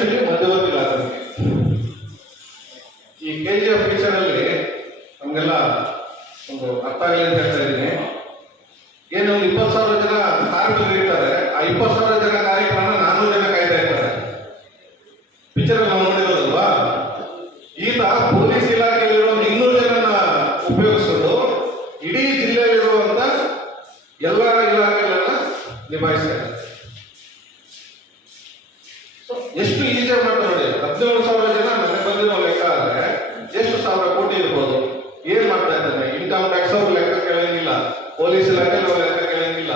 Actually ಮಧ್ಯವರ್ತಿಗಳಾಗ್ತಾರೆ. ಈ KGF feature ಅಲ್ಲಿ ನಮ್ಗೆಲ್ಲ ಒಂದು ಅರ್ಥ ಆಗಲಿ ಅಂತ ಹೇಳ್ತಾ ಇದ್ದೀನಿ. ಏನು 20,000 ಜನ ಕಾರ್ಮಿಕರು ಇರ್ತಾರೆ, ಆ 20,000 ಜನ ಕಾರ್ಯಕ್ರಮ 400 ಜನ ಕಾಯ್ತಾ ಇರ್ತಾರೆ. ಪಿಕ್ಚರ್ ನಾವು ನೋಡಿರೋದಲ್ವಾ? ಈತ ಪೊಲೀಸ್ ಇಲಾಖೆಯಲ್ಲಿರೋ 200 ಜನನ ಉಪಯೋಗಿಸ್ಕೊಂಡು ಇಡೀ ಜಿಲ್ಲೆಯಲ್ಲಿರುವಂತ ಎಲ್ಲ ಇಲಾಖೆಗಳನ್ನ ನಿಭಾಯಿಸ್ತಾರೆ. ಎಷ್ಟು ಈಸಿಯಾಗಿ ಮಾಡ್ತಾರೆ ನೋಡಿ. 17,000 ಜನ ನನಗೆ ಬಂದಿರೋ ಲೆಕ್ಕ ಆದ್ರೆ ಎಷ್ಟು ಸಾವಿರ ಕೋಟಿ ಇರ್ಬೋದು. ಏನ್ ಮಾಡ್ತಾ ಇದ್ದಾನೆ? ಇನ್ಕಮ್ ಟ್ಯಾಕ್ಸ್ ಅವ್ರು ಲೆಕ್ಕ ಕೇಳಂಗಿಲ್ಲ, ಪೊಲೀಸ್ ಇಲಾಖೆ ಅವ್ರು ಲೆಕ್ಕ ಕೇಳಂಗಿಲ್ಲ.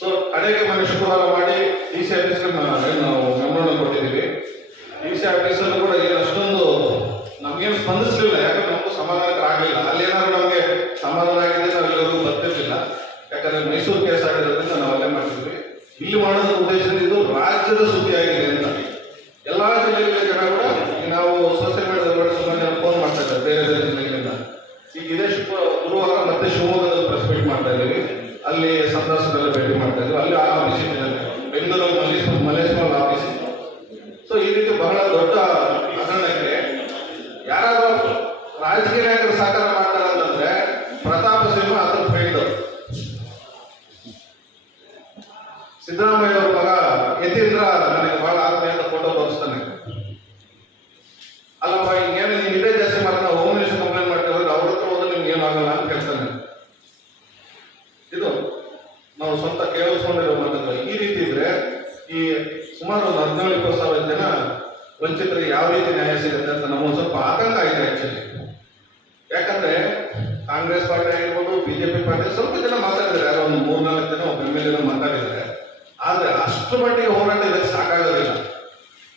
ಸೊ ಕಡೆಗೆ ಮನೆ ಶುಕ್ರವಾರ ಮಾಡಿ DC ಆಫೀಸ್ಗೆ ನಾವು ಮೆಮೊರನ್ನ ಕೊಟ್ಟಿದ್ದೀವಿ. DC ಆಫೀಸಲ್ಲೂ ಕೂಡ ಏನು ಅಷ್ಟೊಂದು ನಮ್ಗೇನು ಸ್ಪಂದಿಸಲಿಲ್ಲ, ಯಾಕಂದ್ರೆ ನಮಗೂ ಸಮಾಧಾನಕ್ಕೆ ಆಗಲಿಲ್ಲ. ಅಲ್ಲೇನಾದ್ರು ನಮಗೆ ಸಮಾಧಾನ ಆಗಿದೆ ನಾವೆಲ್ಲರಿಗೂ ಬರ್ತಿರ್ಲಿಲ್ಲ, ಯಾಕಂದ್ರೆ ಮೈಸೂರು ಕೇಸ್ ಆಗಿರೋದ್ರಿಂದ ನಾವು ಅಲ್ಲೇ ಮಾಡ್ತಿದ್ವಿ. ಇಲ್ಲಿ ಮಾಡೋದ್ರ ಉದ್ದೇಶದಿಂದ ಇದು ರಾಜ್ಯದ ಸುದ್ದಿ ಆಗಿದೆ ಅಂತ ಎಲ್ಲಾ ಜಿಲ್ಲೆಗಳ ಜನ ಕೂಡ ನಾವು ಸೋಷಿಯಲ್ ಮೀಡಿಯಾದಲ್ಲಿ ಸುಮಾರು ಜನ ಫೋನ್ ಮಾಡ್ತಾ ಇದ್ದಾರೆ ಬೇರೆ ಬೇರೆ ಜಿಲ್ಲೆಗಳಿಂದ. ಈಗ ಇದೇ ಗುರುವಾರ ಮತ್ತೆ ಶಿವಮೊಗ್ಗದಲ್ಲಿ ಪ್ರೆಸ್ ಮೀಟ್ ಮಾಡ್ತಾ ಇದ್ದೀವಿ, ಅಲ್ಲಿ ಸಂದರ್ಶನದಲ್ಲಿ ಭೇಟಿ ಮಾಡ್ತಾ ಇದ್ವಿ. ಅಲ್ಲಿ ಆಫೀಸ್ ಇದೆ, ಬೆಂಗಳೂರಲ್ಲಿ ಮಲೇಶ್ವರ ಆಫೀಸ್ ಇತ್ತು. ಸೊ ಈ ರೀತಿ ಬಹಳ ದೊಡ್ಡ ಹಗರಣಕ್ಕೆ ಯಾರಾದ್ರೂ ರಾಜಕೀಯ ನಾಯಕರು ಸಹಕಾರ ಮಾಡ್ತಾರೆ ಅಂತಂದ್ರೆ ಪ್ರತಾಪ ಸಿಂಹ ಅದ್ರ ಫ್ರೆಂಡ್. ಸಿದ್ದರಾಮಯ್ಯ ಅವ್ರ ಮಗ ಯತೀಂದ್ರ ನನಗೆ ಬಹಳ ಆತ್ಮೀಯ ಅಂತ ಫೋಟೋ ತೋರಿಸ್ತಾನೆ. ಅಲ್ಲಪ್ಪ ಹಿಂಗೇನು ನೀವು ಇದೇ ಜಾಸ್ತಿ ಮಾತ್ರ ಹೋಮ್ ಮಿನಿಸ್ಟರ್ ಕಂಪ್ಲೇಂಟ್ ಮಾಡ್ತಿದ್ರೆ ಅವ್ರ ಹತ್ರ ಹೋದ್ರೆ ನಿಮ್ಗೆ ಏನು ಆಗಲ್ಲ ಅಂತ ಕೇಳ್ತಾನೆ. ಇದು ನಾವು ಸ್ವಂತ ಕೇಳಿಸ್ಕೊಂಡಿರೋ ಮಾತಲ್ಲ. ಈ ರೀತಿ ಇದ್ರೆ ಈ ಸುಮಾರು 17,000-20,000 ಜನ ವಂಚಿತರಿಗೆ ಯಾವ ರೀತಿ ನ್ಯಾಯ ಸಿಗುತ್ತೆ ಅಂತ ನಮ್ಗೊಂದು ಸ್ವಲ್ಪ ಆತಂಕ ಆಗಿದೆ ಆಕ್ಚುಲಿ. ಯಾಕಂದ್ರೆ ಕಾಂಗ್ರೆಸ್ ಪಾರ್ಟಿ ಆಗಿರ್ಬೋದು, BJP ಪಾರ್ಟಿ ಸ್ವಲ್ಪ ಜನ ಮಾತಾಡಿದ್ದಾರೆ, ಯಾರೋ ಒಂದು 3-4 ಜನ MLA ಮಾತಾಡಿದ್ದಾರೆ. ಆದ್ರೆ ಅಷ್ಟು ಮಟ್ಟಿಗೆ ಹೋರಾಟ ಇದಕ್ಕೆ ಸಾಕಾಗೋದಿಲ್ಲ.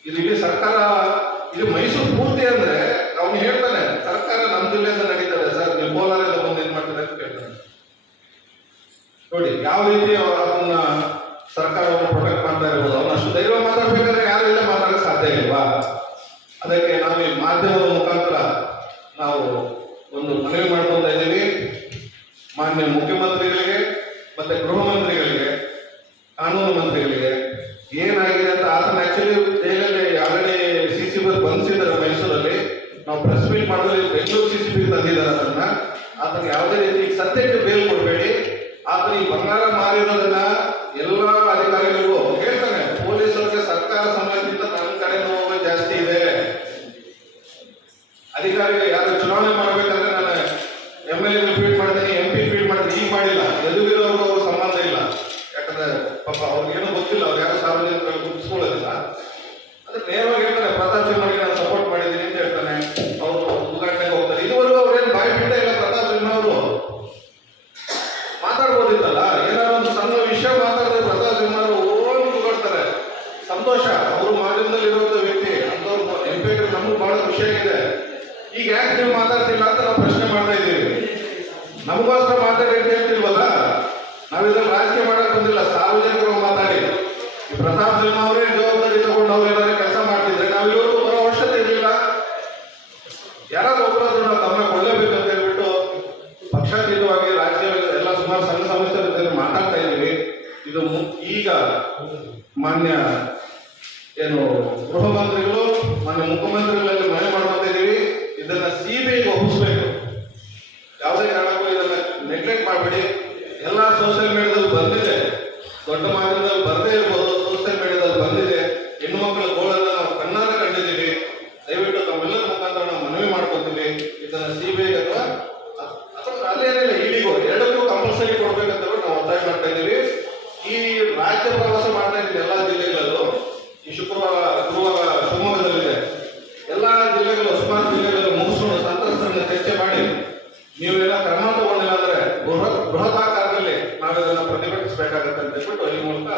ಇದು ಇಡೀ ಸರ್ಕಾರ, ಇದು ಮೈಸೂರು ಪೂರ್ತಿ ಅಂದ್ರೆ ಅವನು ಹೇಳ್ತಾನೆ ಸರ್ಕಾರ ನಮ್ಮ ಜಿಲ್ಲೆಯಿಂದ ನಡೀತದೆ ಸರ್, ನೀವು ಕೋಲಾರದಿಂದ ಬಂದು ಏನ್ ಮಾಡ್ತಾರೆ ಅಂತ ಕೇಳ್ತಾನೆ. ನೋಡಿ ಯಾವ ರೀತಿ ಅದನ್ನ ಸರ್ಕಾರವನ್ನು ಪ್ರೊಟೆಕ್ಟ್ ಮಾಡ್ತಾ ಇರ್ಬೋದು. ಅವನು ಅಷ್ಟು ಧೈರ್ಯ ಮಾತಾಡ್ಬೇಕಾದ್ರೆ ಯಾರು ಇಲ್ಲ ಮಾತಾಡಕ್ಕೆ ಸಾಧ್ಯ ಇಲ್ವಾ? ಅದಕ್ಕೆ ನಾವು ಈ ಮಾಧ್ಯಮದ ಮುಖಾಂತರ ನಾವು ಒಂದು ಮನವಿ ಮಾಡ್ಕೊತಾ ಇದ್ದೀವಿ ಮಾನ್ಯ ಮುಖ್ಯಮಂತ್ರಿಗಳಿಗೆ ಮತ್ತೆ ಗೃಹ ಮಂತ್ರಿಗಳಿಗೆ, ಕಾನೂನು ಮಂತ್ರಿಗಳಿಗೆ. ಏನಾಗಿದೆ ಅಂತ ಆತನ ಆಕ್ಚುಲಿ ಜೈಲಲ್ಲಿ ಆಲ್ರೆಡಿ CCB ಬಂಧಿಸಿದ್ದಾರೆ ಮೈಸೂರಲ್ಲಿ. ನಾವು ಪ್ರೆಸ್ ಮೀಟ್ ಮಾಡಿದ್ರೆ ಬೆಂಗಳೂರು CCB ತಂದಿದ್ದಾರೆ ಅದನ್ನ. ಆತನ ಯಾವುದೇ ರೀತಿ ಸತ್ಯಕ್ಕೆ ಬೇಲ್ ಕೊಡಬೇಡಿ. ಆತನ ಈ ಬಂಗಾರ ಮಾರಿರೋದನ್ನ ಎಲ್ಲ ಅಧಿಕಾರಿಗಳಿಗೂ ಹೇಳ್ತಾನೆ, ಪೊಲೀಸರಿಗೆ ಸರ್ಕಾರ ಸಂಬಂಧಿತ ನನ್ನ ಕಡೆ ನೋವು ಜಾಸ್ತಿ ಇದೆ. ಅಧಿಕಾರಿಗಳು ಯಾರು ಚುನಾವಣೆ ಮಾಡ್ಬೇಕಂದ್ರೆ ನಾನು MLA ಫೀಡ್ ಮಾಡ್ತೀನಿ, MP ಫೀಡ್ ಮಾಡ್ತೀನಿ, ಈಗ ಮಾಡಿಲ್ಲ. ಎದುರಿರೋರ್ಗೂ ಅವ್ರ ಸಂಬಂಧ ಇಲ್ಲ. ಯಾಕಂದ್ರೆ ಪಾಪ ಅವ್ರಿಗೇನು ಗೊತ್ತಿಲ್ಲ, ಅವ್ರು ಯಾರು ಸಾರ್ವಜನಿಕರಲ್ಲಿ ಗುರುತಿಸ್ಕೊಳ್ಳೋದಿಲ್ಲ. ಅದ್ರ ನೇರವಾಗಿ ಹೇಳ್ತಾನೆ, ಪ್ರತಾಪ್ ಸಿಂಹಗೆ ನಾನು ಸಪೋರ್ಟ್ ಮಾಡಿದ್ದೀನಿ ಅಂತ ಹೇಳ್ತಾನೆ. ಅವರು ಉದ್ಘಾಟನೆಗೆ ಹೋಗ್ತಾರೆ. ಇದುವರೆಗೂ ಅವ್ರೇನು ಬಾಯಿ ಬಿಡ್ತಾ ಇಲ್ಲ. ಪ್ರತಾಪ್ ಸಿಂಹ ಅವರು ಮಾತಾಡ್ಬೋದಿತ್ತಲ್ಲ, ಏನಾದ್ರು ಒಂದು ಸಣ್ಣ ವಿಷಯ ಮಾತಾಡಿದ್ರೆ ಪ್ರತಾಪ್ ಸಿಂಹ ಅವರು ಕೂಗಾಡ್ತಾರೆ. ಸಂತೋಷ, ಅವರು ಮಾಧ್ಯಮದಲ್ಲಿ ಇರುವಂತ ವ್ಯಕ್ತಿ ಅಂತವ್ರು MP ನಮ್ಗೆ ಬಹಳ ಖುಷಿ ಆಗಿದೆ. ಈಗ ಯಾಕೆ ನೀವು ಮಾತಾಡ್ತಿಲ್ಲ ಅಂತ ನಾವು ಪ್ರಶ್ನೆ ಮಾಡ್ತಾ ಇದ್ದೀವಿ. ನಮಗೋಸ್ಕರ ಮಾತಾಡಿ ಅಂತ ಹೇಳ್ತಿಲ್ವಲ್ಲ, ನಾವಿದ್ರಲ್ಲಿ ರಾಜಕೀಯ ಮಾಡಕ್ ಬಂದಿಲ್ಲ, ಸಾರ್ವಜನಿಕರು ಮಾತಾಡಿ. ಈ ಪ್ರತಾಪ್ ಸಿಂಹ ಅವರೇ ಜವಾಬ್ದಾರಿ ತಗೊಂಡು ಅವ್ರು ಏನಾದ್ರು ಕೆಲಸ ಮಾಡ್ತಿದ್ರೆ ನಾವು ಇವತ್ತು ಬರೋ ಅವಶ್ಯಕತೆ ಇರಲಿಲ್ಲ. ಯಾರಾದ್ರೂ ಒಬ್ಬರಾದ್ರೂ ನಾವು ತಮ್ಮ ಕೊಡಲೇಬೇಕಂತ ಹೇಳ್ಬಿಟ್ಟು ಪಕ್ಷಾತೀತವಾಗಿ ರಾಜ್ಯ ಎಲ್ಲ ಸುಮಾರು ಸಂಘ ಸಂಸ್ಥೆಗಳ ಜೊತೆ ಮಾತಾಡ್ತಾ ಇದ್ದೀವಿ. ಇದು ಈಗ ಮಾನ್ಯ ಏನು ಗೃಹ ಮಂತ್ರಿಗಳು, ಮಾನ್ಯ ಮುಖ್ಯಮಂತ್ರಿಗಳಲ್ಲಿ ಮನವಿ ಮಾಡ್ತಾ ಇದ್ದೀವಿ, ಇದನ್ನ CBIಗೆ ಒಪ್ಪಿಸ್ಬೇಕು. ಯಾವುದೇ ಕಾರಣಕ್ಕೂ ಇದನ್ನ ನೆಗ್ಲೆಕ್ಟ್ ಮಾಡಬೇಡಿ. ಎಲ್ಲ ಸೋಷಿಯಲ್ ಮೀಡಿಯಾದಲ್ಲಿ ಬಂದಿದೆ, ದೊಡ್ಡ ಮಾಧ್ಯಮದಲ್ಲಿ ಬರದೇ ಇರ್ಬೋದು, ಸೋಷಿಯಲ್ ಮೀಡಿಯಾದಲ್ಲಿ ಬಂದಿದೆ. ಹೆಣ್ಣು ಮಕ್ಕಳ ಗೋಳನ್ನ ನಾವು ಕಣ್ಣಾರ ಕಂಡಿದ್ದೀವಿ. ದಯವಿಟ್ಟು ತಮ್ಮೆಲ್ಲರ ಮುಖಾಂತರ ನಾವು ಮನವಿ ಮಾಡ್ಕೊತೀವಿ, ಇದನ್ನ CBIಗೆ ಅಥವಾ ಅಲ್ಲೇನಿಲ್ಲ EDಗೂ ಎರಡಕ್ಕೂ ಕಂಪಲ್ಸರಿ ಕೊಡ್ಬೇಕಂತ ನಾವು ಒತ್ತಾಯ ಮಾಡ್ತಾ ಇದ್ದೀವಿ. ಈ ರಾಜ್ಯ ಪ್ರವಾಸ ಮಾಡ್ತಾ ಇದ್ದೀವಿ ಎಲ್ಲಾ ಜಿಲ್ಲೆಗಳಲ್ಲೂ. ಈ ಗುರುವಾರ ಶಿವಮೊಗ್ಗದಲ್ಲಿದೆ. ಎಲ್ಲಾ ಜಿಲ್ಲೆಗಳು, ಸುಮಾರು ಜಿಲ್ಲೆಗಳು ಮುಗಿಸ್ಕೊಂಡು ಸಂತ್ರಸ್ತರನ್ನ ಚರ್ಚೆ ಮಾಡಿ ನೀವೆಲ್ಲ ಕ್ರಮ ತಗೊಂಡಿಲ್ಲ ಅಂದ್ರೆ ಬೃಹತ್ ಆಕಾರದಲ್ಲಿ ನಾವೆಲ್ಲ ಪ್ರತಿಭಟಿಸಬೇಕಾಗತ್ತೆ ಅಂತ ಹೇಳ್ಬಿಟ್ಟು ಈ ಮೂಲಕ